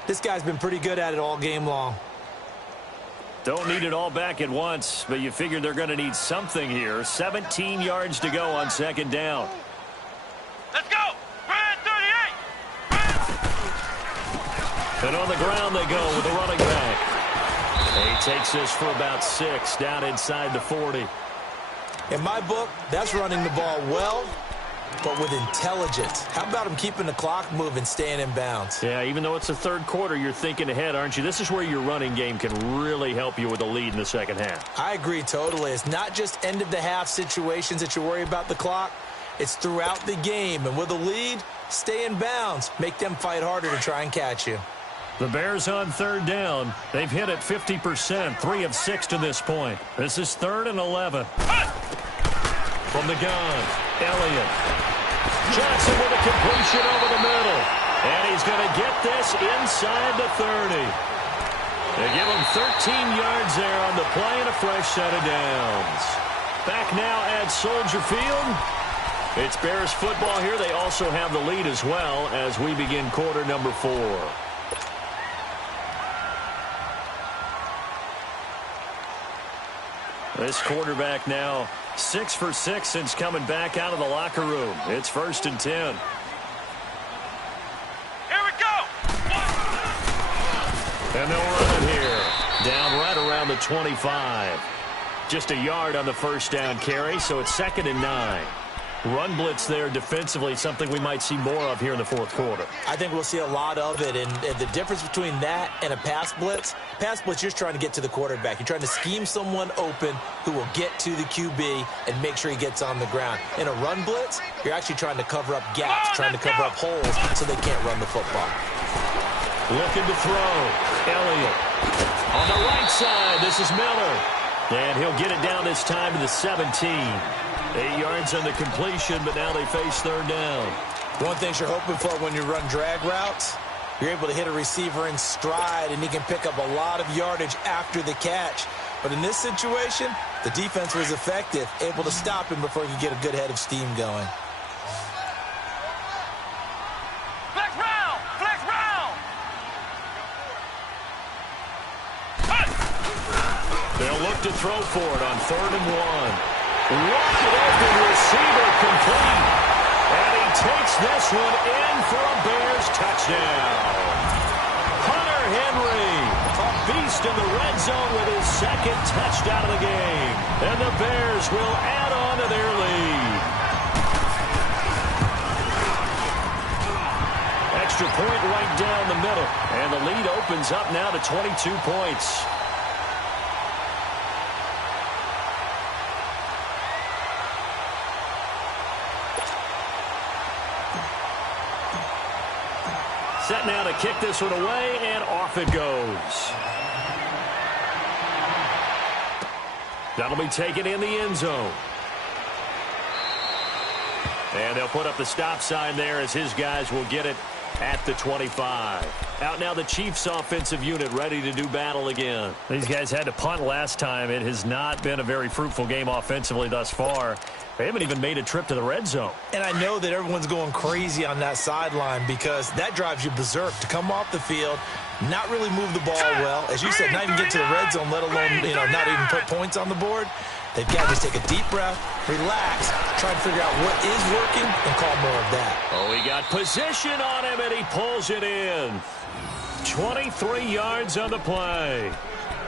This guy's been pretty good at it all game long. Don't need it all back at once, but you figure they're going to need something here. 17 yards to go on 2nd down. Let's go. Grand 38. And on the ground they go with the running back. He takes this for about 6 down inside the 40. In my book, that's running the ball well, but with intelligence. How about him keeping the clock moving, staying in bounds? Yeah, even though it's the third quarter, you're thinking ahead, aren't you? This is where your running game can really help you with a lead in the 2nd half. I agree totally. It's not just end-of-the-half situations that you worry about the clock. It's throughout the game. And with a lead, stay in bounds. Make them fight harder to try and catch you. The Bears on 3rd down. They've hit it 50%, 3 of 6 to this point. This is 3rd and 11. From the gun, Elliott. Johnson with a completion over the middle. And he's going to get this inside the 30. They give him 13 yards there on the play and a fresh set of downs. Back now at Soldier Field. It's Bears football here. They also have the lead as well as we begin quarter number 4. This quarterback now 6 for 6 since coming back out of the locker room. It's 1st and 10. Here we go. And they'll run it here. Down right around the 25. Just a yard on the first down carry, so it's 2nd and 9. Run blitz there defensively, something we might see more of here in the 4th quarter. I think we'll see a lot of it, and the difference between that and a pass blitz, you're just trying to get to the quarterback. You're trying to scheme someone open who will get to the QB and make sure he gets on the ground. In a run blitz, you're actually trying to cover up gaps, trying to cover up holes so they can't run the football. Looking to throw. Elliott. On the right side, this is Miller. And he'll get it down this time to the 17. 8 yards on the completion, but now they face third down. One thing you're hoping for when you run drag routes, you're able to hit a receiver in stride, and he can pick up a lot of yardage after the catch. But in this situation, the defense was effective, able to stop him before he could get a good head of steam going. Flex round! Flex round! They'll look to throw for it on 3rd and 1. Wide open receiver complete. And he takes this one in for a Bears touchdown. Hunter Henry, a beast in the red zone with his 2nd touchdown of the game. And the Bears will add on to their lead. Extra point right down the middle. And the lead opens up now to 22 points. Set now to kick this one away, and off it goes. That'll be taken in the end zone. And they'll put up the stop sign there as his guys will get it at the 25. Out now the Chiefs offensive unit ready to do battle again. These guys had to punt last time. It has not been a very fruitful game offensively thus far. They haven't even made a trip to the red zone. And I know that everyone's going crazy on that sideline because that drives you berserk to come off the field, not really move the ball well. As you said, not even get to the red zone, let alone, not even put points on the board. They've got to just take a deep breath, relax, try to figure out what is working, and call more of that. Oh, he got position on him, and he pulls it in. 23 yards on the play.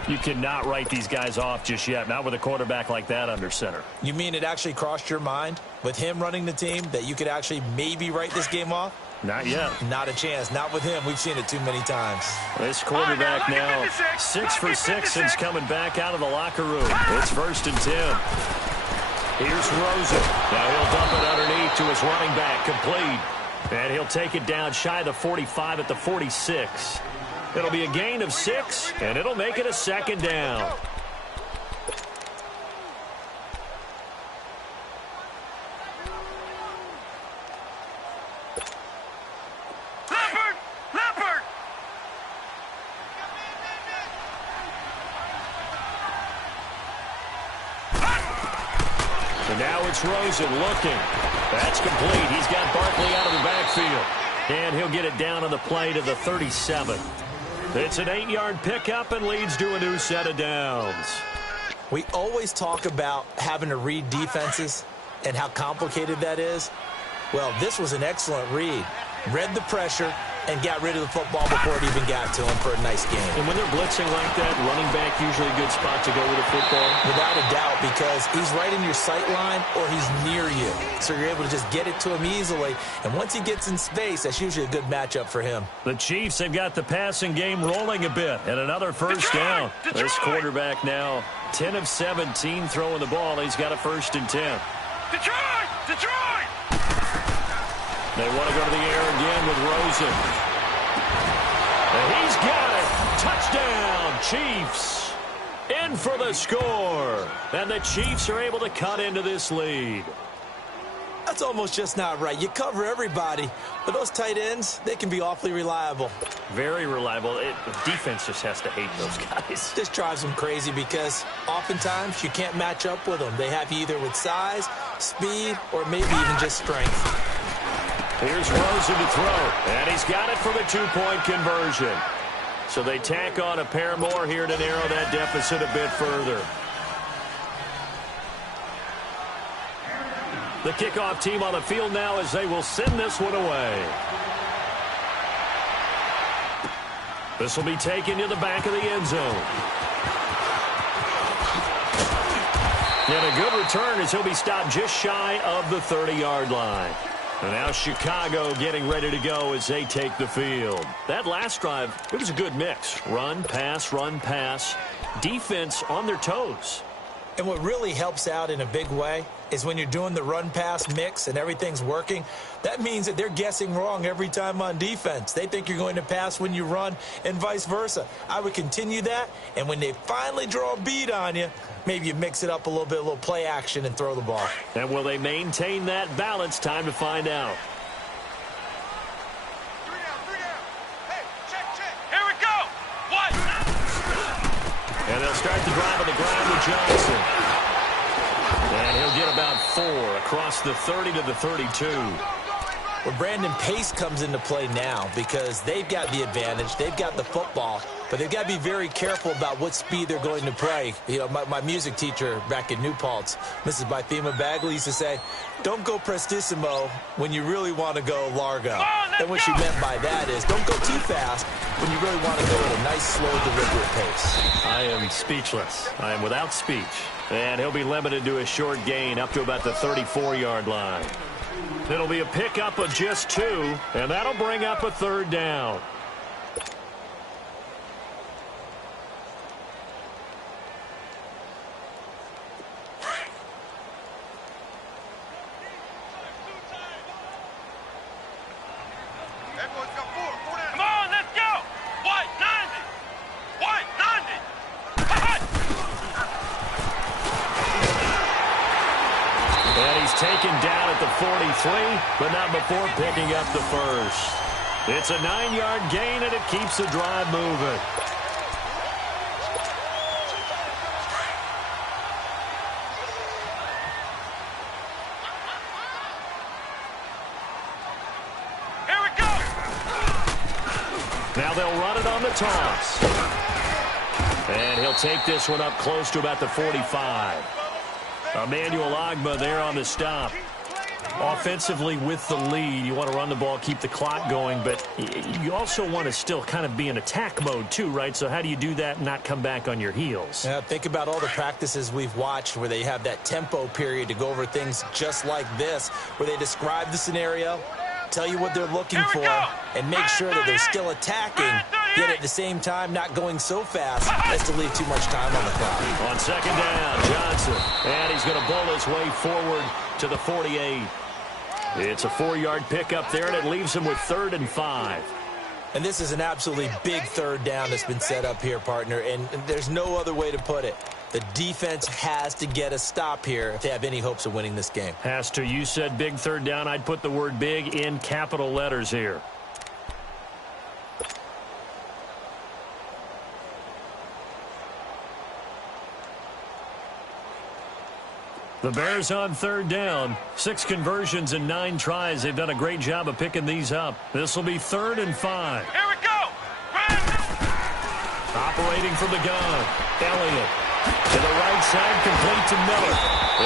You cannot write these guys off just yet, not with a quarterback like that under center. You mean it actually crossed your mind with him running the team that you could actually maybe write this game off? Not yet. Not a chance. Not with him. We've seen it too many times. This quarterback now 6 for 6 since coming back out of the locker room. It's 1st and 10. Here's Rosen. Now he'll dump it underneath to his running back, complete. And he'll take it down shy of the 45 at the 46. It'll be a gain of 6, and it'll make it a 2nd down. Leopard! And now it's Rosen looking. That's complete. He's got Barkley out of the backfield. And he'll get it down on the play to the 37. It's an 8-yard pickup and leads to a new set of downs. We always talk about having to read defenses and how complicated that is. Well, this was an excellent read. Read the pressure and got rid of the football before it even got to him for a nice game. And when they're blitzing like that, running back usually a good spot to go with a football? Without a doubt, because he's right in your sight line or he's near you. So you're able to just get it to him easily. And once he gets in space, that's usually a good matchup for him. The Chiefs have got the passing game rolling a bit. And another first down. This quarterback now 10 of 17 throwing the ball. He's got a 1st and 10. Detroit! They want to go to the air again with Rosen. And he's got it. Touchdown, Chiefs. In for the score. And the Chiefs are able to cut into this lead. That's almost just not right. You cover everybody, but those tight ends, they can be awfully reliable. Very reliable. Defense just has to hate those guys. This drives them crazy because oftentimes you can't match up with them. They have you either with size, speed, or maybe even just strength. Here's Rosen to throw, and he's got it for the 2-point conversion. So they tack on a pair more here to narrow that deficit a bit further. The kickoff team on the field now as they will send this one away. This will be taken to the back of the end zone. And a good return as he'll be stopped just shy of the 30-yard line. And now Chicago getting ready to go as they take the field. That last drive, it was a good mix. Run, pass, defense on their toes. And what really helps out in a big way is when you're doing the run-pass mix and everything's working, that means that they're guessing wrong every time on defense. They think you're going to pass when you run and vice versa. I would continue that, and when they finally draw a beat on you, maybe you mix it up a little play action and throw the ball. And will they maintain that balance? Time to find out. Here we go. What? And they'll start the drive on the ground with Johnson. And he'll get about 4 across the 30 to the 32. Well, Brandon, pace comes into play now because they've got the advantage. They've got the football, but they've got to be very careful about what speed they're going to play. You know, my music teacher back in New Paltz, Mrs. Bythema Bagley, used to say, don't go prestissimo when you really want to go largo. And what she meant by that is don't go too fast when you really want to go at a nice, slow, deliberate pace. I am speechless. I am without speech. And he'll be limited to a short gain up to about the 34-yard line. It'll be a pickup of just 2, and that'll bring up a 3rd down. Come on, let's go. White 90. White 90. And he's taken down at the 43, but not before picking up the first. It's a 9-yard gain, and it keeps the drive moving. Here we go. Now they'll run it on the toss. And he'll take this one up close to about the 45. Emmanuel Agba there on the stop. Offensively with the lead, you want to run the ball, keep the clock going, but you also want to still kind of be in attack mode too, right? So how do you do that and not come back on your heels? Yeah, think about all the practices we've watched where they have that tempo period to go over things just like this, where they describe the scenario, tell you what they're looking for, and make sure that they're still attacking, yet at the same time not going so fast as to leave too much time on the clock. On 2nd down, Johnson, and he's going to bowl his way forward to the 48. It's a 4-yard pickup there, and it leaves him with 3rd and 5. And this is an absolutely big 3rd down that's been set up here, partner, and there's no other way to put it. The defense has to get a stop here if they have any hopes of winning this game. Has to. You said big 3rd down. I'd put the word big in capital letters here. The Bears on 3rd down. 6 conversions and 9 tries. They've done a great job of picking these up. This will be 3rd and 5. Here we go. Operating from the gun. Elliott to the right side, complete to Miller.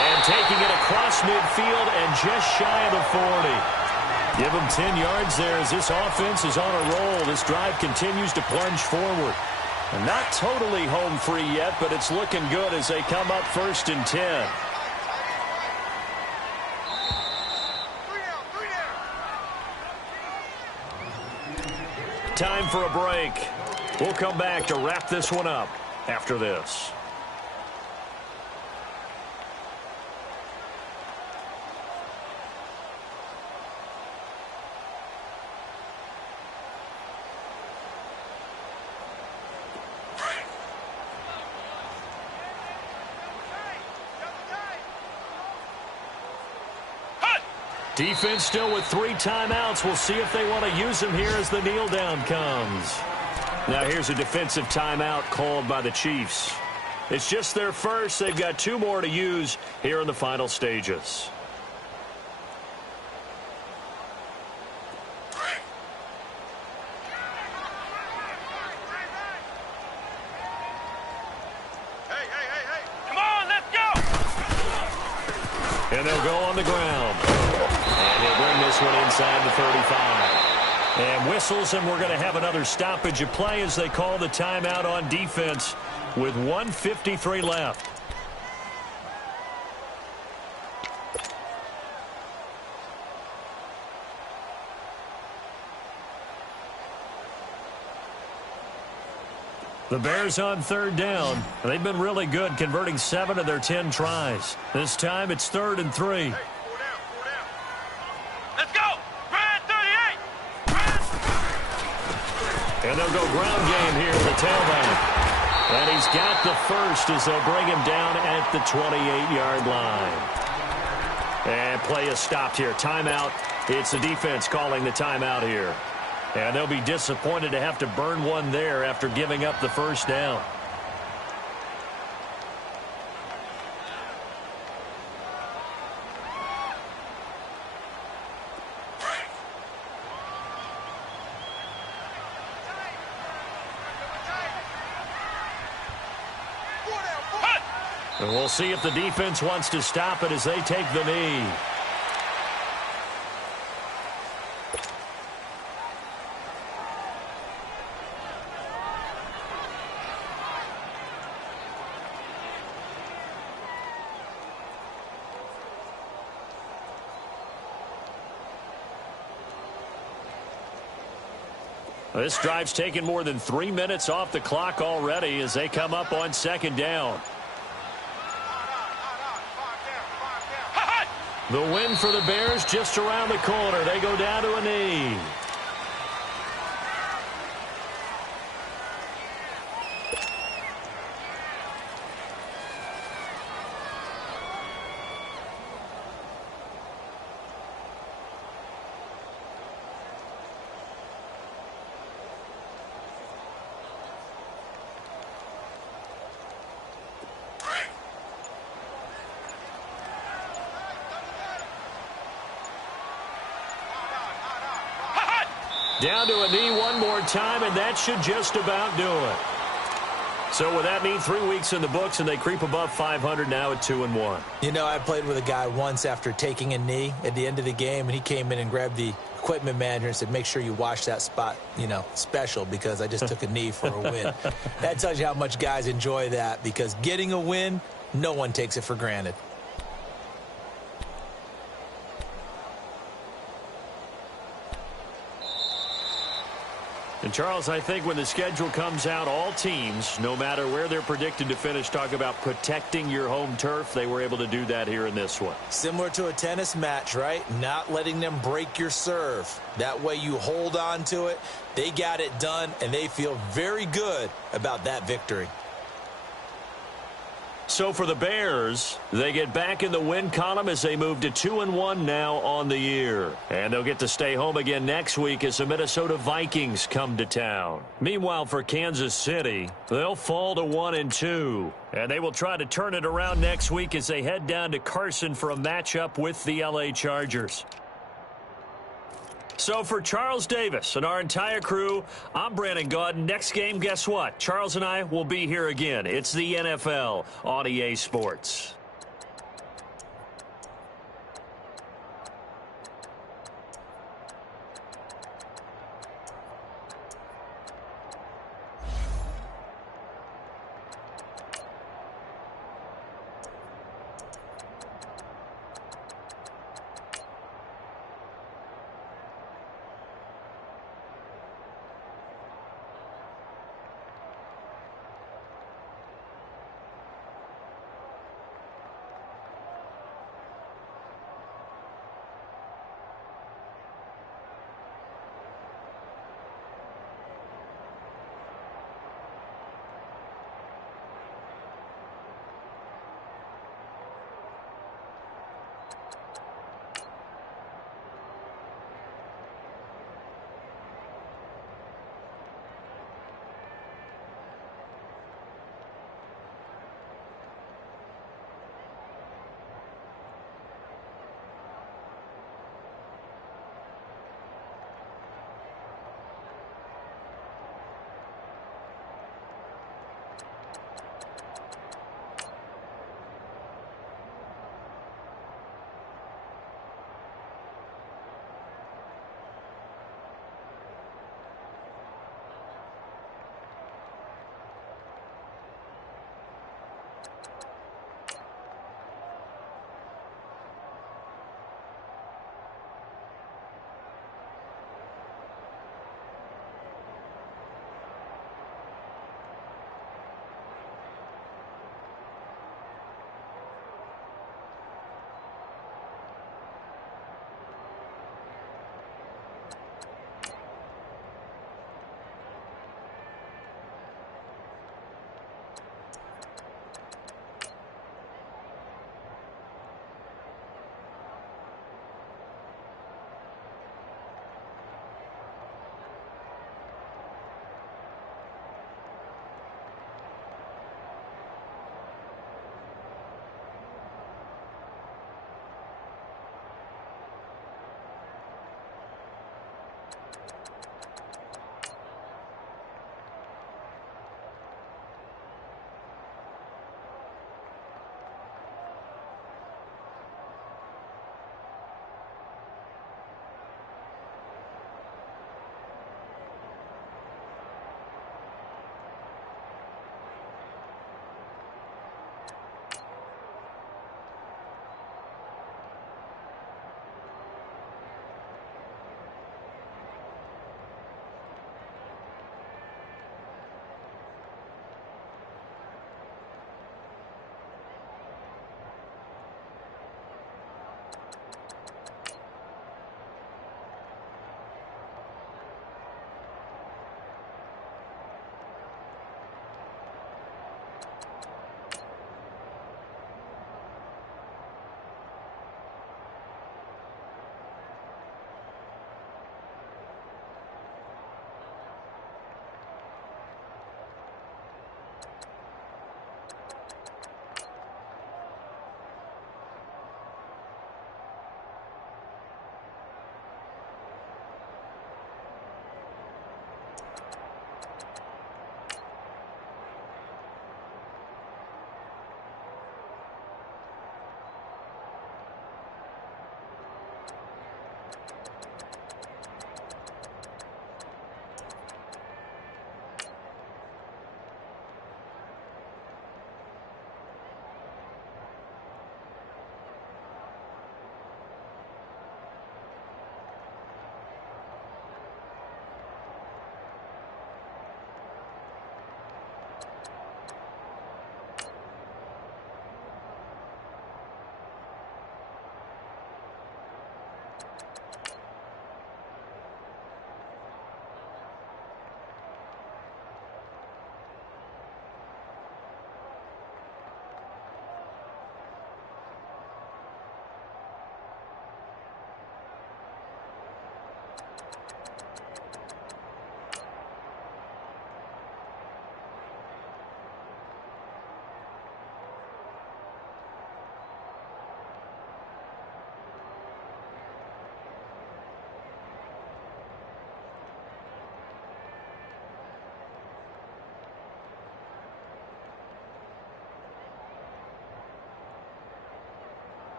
And taking it across midfield and just shy of the 40. Give them 10 yards there as this offense is on a roll. This drive continues to plunge forward. And not totally home free yet, but it's looking good as they come up 1st and 10. Time for a break. We'll come back to wrap this one up after this. Defense still with 3 timeouts. We'll see if they want to use them here as the kneel down comes. Now here's a defensive timeout called by the Chiefs. It's just their first. They've got 2 more to use here in the final stages. Come on, let's go. And they'll go on the ground. And they'll bring this one inside the 35. And whistles, and we're going to have another stoppage of play as they call the timeout on defense with 1:53 left. The Bears on third down. They've been really good, converting 7 of their 10 tries. This time it's 3rd and 3. Hey, 4 down, 4 down. Let's go! Brad 38! And they'll go ground game here in the tailback. And he's got the first as they'll bring him down at the 28-yard line. And play is stopped here. Timeout. It's the defense calling the timeout here. And they'll be disappointed to have to burn one there after giving up the first down. And we'll see if the defense wants to stop it as they take the knee. This drive's taken more than 3 minutes off the clock already as they come up on 2nd down. The win for the Bears just around the corner. They go down to a knee. Down to a knee one more time, and that should just about do it. So with that mean 3 weeks in the books, and they creep above 500 now at 2-1. You know, I played with a guy once after taking a knee at the end of the game, and he came in and grabbed the equipment manager and said, make sure you wash that spot, you know, special, because I just took a knee for a win. That tells you how much guys enjoy that, because getting a win, no one takes it for granted. And, Charles, I think when the schedule comes out, all teams, no matter where they're predicted to finish, talk about protecting your home turf. They were able to do that here in this one. Similar to a tennis match, right? Not letting them break your serve. That way you hold on to it. They got it done, and they feel very good about that victory. So for the Bears, they get back in the win column as they move to 2-1 now on the year. And they'll get to stay home again next week as the Minnesota Vikings come to town. Meanwhile, for Kansas City, they'll fall to 1-2. And they will try to turn it around next week as they head down to Carson for a matchup with the LA Chargers. So for Charles Davis and our entire crew, I'm Brandon Gaudin. Next game, guess what? Charles and I will be here again. It's the NFL on EA Sports.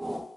you